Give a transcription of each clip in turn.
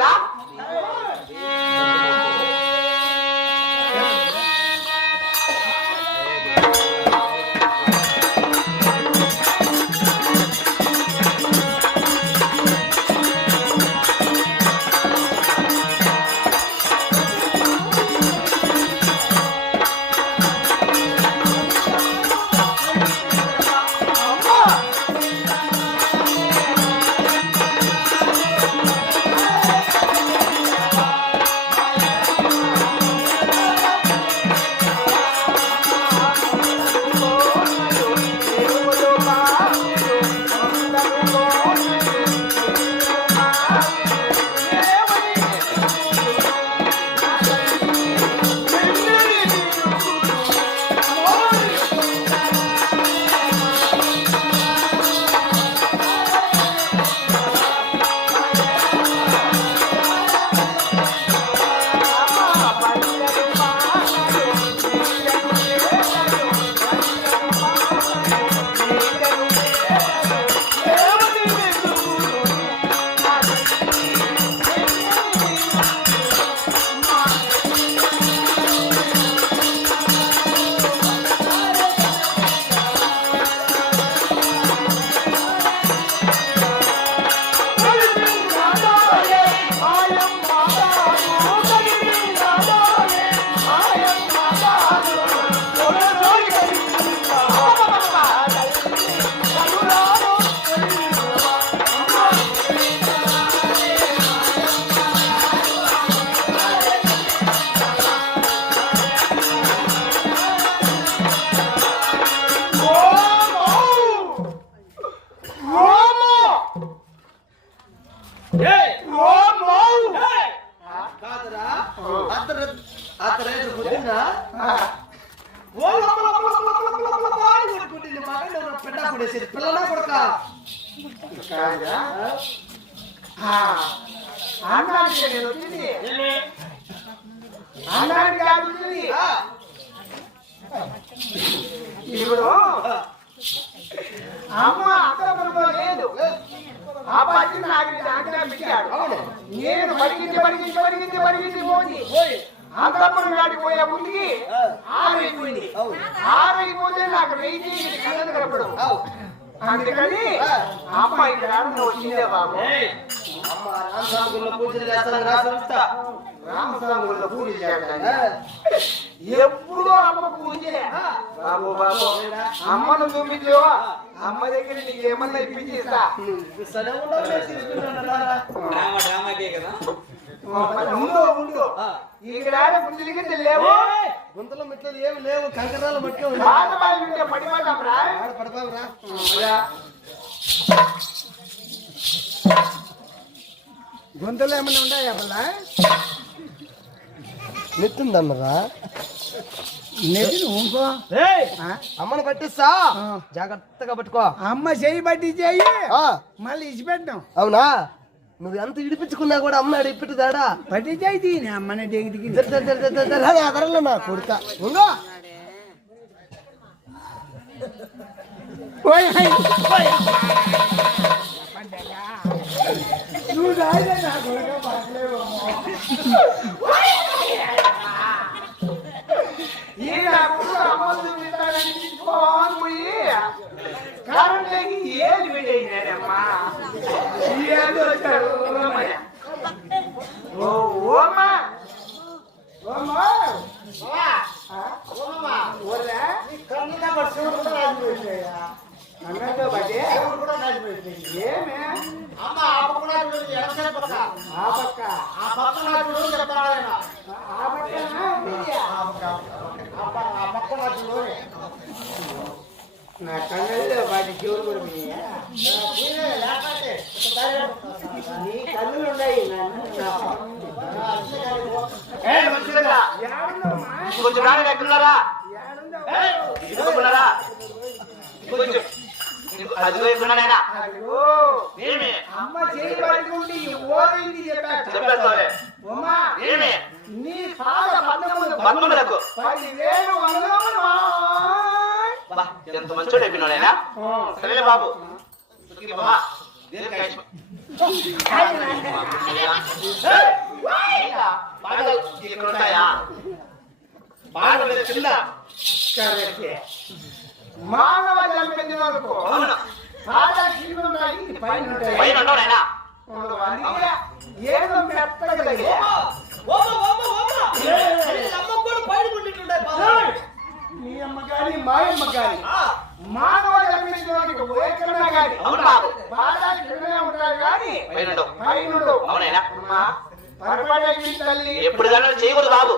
等 పెద్ద కొడేసేది పిల్లలా కొడక ఇప్పుడు అమ్మ అక్కడ లేదు ఆ పచ్చి నాకు పెట్టాడు నేను పరిగించి పరిగించి పరిగించి పరిగించి పోయి అంతప్పుడు నాటికి పోయే ముందుకి ఆరైపోయింది. ఆరైపోతే నాకు వెయ్యి కళ్ళదు కనపడు అందుకని అమ్మ ఇక్కడ వచ్చిందే బాబు. అమ్మ రామస్వామి పూజలు చేస్తాను రా సంస్థ. రామస్వామి పూజ చేస్తాను. ఎప్పుడూ అమ్మ పూజే. బాబు బాబు అమ్మను చూపించు అమ్మ దగ్గర నీకు ఏమన్నా ఇప్పించేస్తా. కదా. ఉండు ఉండు. ఇక్కడ లేవు. ఏయ్! గుంతలో మెట్లు ఏమి లేవు కంకరాలు మట్టి పడిపోతాం రా. గొంతులు ఏమైనా ఉన్నాయా మళ్ళా నెత్తుందన్నరా నెట్టి ఇంకో అమ్మను పట్టిస్తా. జాగ్రత్తగా పట్టుకో. అమ్మ చేయి బట్టి చేయి. ఆ, మళ్ళీ ఇచ్చిపెట్టాం. అవునా? నువ్వు ఎంత ఇడిపించుకున్నా కూడా అమ్మ ఇప్పిట్టుదాడా పట్టి చేయి తీని అమ్మని అదరలో నా కొడుక. నువ్వు రాయిలే నా కొడుకు పడలేవమ్మో. ఈ నా కొడుకు అమ్మని చూపిస్తానని తీసుకోవాలని పోయి కరెంట్ లేకి ఏది పెట్టేసినారమ్మా ఏది వచ్చాడు ఓమయ్య. ఓ ఓమా ఓమా ఓరా అన్నట్టు బట్టి ఏమే ఆ పక్క. ఆ పక్కన నా కళ్ళల్లో వాటి చెవులు కూడా పోయినాయా? నీ కన్నులు ఉన్నాయి నాన్న. యాడుందమ్మా? కొంచెం రాని ఎక్కడున్నారా? ఇదిగోకున్నారా కొంచెం. అదిగో. ఏమి అమ్మ చేయి చెప్పాక చెప్పేస్తావే ఏమి? నీ పాద పద్మములు పద్మములకు పదివేలు వందనములు బా, ఎంత మంచోడు అయిపోయినాడైనా సరేలే బాబు. సుఖీ. మానవ జన్మెత్తిన వరకు? కింద ఉంటాయి పైన ఉంటాయి ఏదో మెత్తగా తగిలే. నీ అమ్మ గాని మా అమ్మ గాని మానవ జన్మెత్తిన వరకు ఎక్కడన్నా గాని పాద కిందనే ఉంటాయి గాని అమ్మా, తల్లి. ఎప్పుడు కానీ చేయకూడదు బాబు.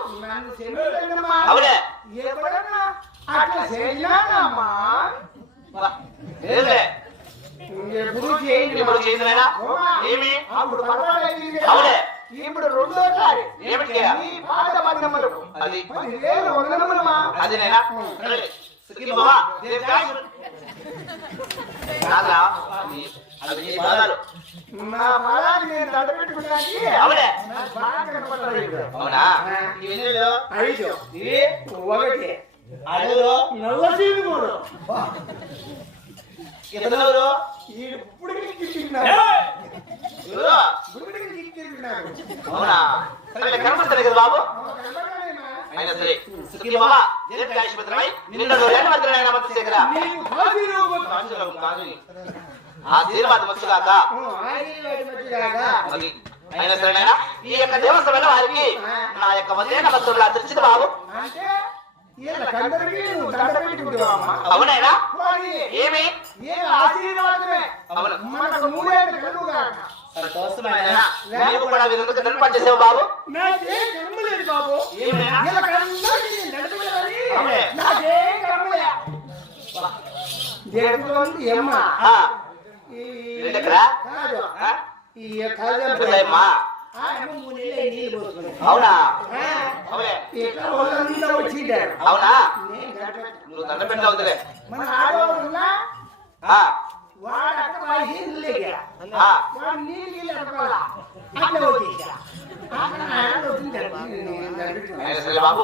అవునే? ఎప్పుడన్నా అట్లా చేయాలమ్మా ఎప్పుడు చేయదునైనా ఏమి? అప్పుడు. అవునే. ఇప్పుడు రెండోసారి పాద బంధములకు అది. పదివేలు వందనములమా అది- అది నీ నా పాదాన్ని నేను తడబెట్టుకున్నాకి అవునే. అవునా? ఐదు. ఒకటి. ఇతరులు ఇప్పుడు అవునా? సరే కనపడతారు కదా బాబు? అయినా సరే. శేఖర ఆశీర్వాదం వచ్చుగాక అది అయినా సరేనైనా ఈ యొక్క దేవస్థమైన వారికి నా యొక్క వదేన భక్తుల దృష్టి బాబు. అంటే వీళ్ళకందరికీ నువ్వు దండ పెట్టుకుంటావమ్మా అవునైనా పోనీ, ఏమి? ఏ ఆశీర్వాదమే? అవును. మనకు మూడేళ్ళు కలుగుగాక సంతోషమైనా నీవు కూడా వీరందుకు నడిపడి చేసావు బాబు? లేదు బాబు. ఆ, ఈ-? కాదు? ఈ కాజా అవునా? అవునే ఇక్కడ వాళ్ళంతా వచ్చిండారు. అవునా. నువ్వు దండ పెట్టినా వద్దులే మన ఆడవాళ్ళున్నా ఆ, వాడు అక్కడ నీళ్ళు నీళ్ళు అట్లా సరే బాబు?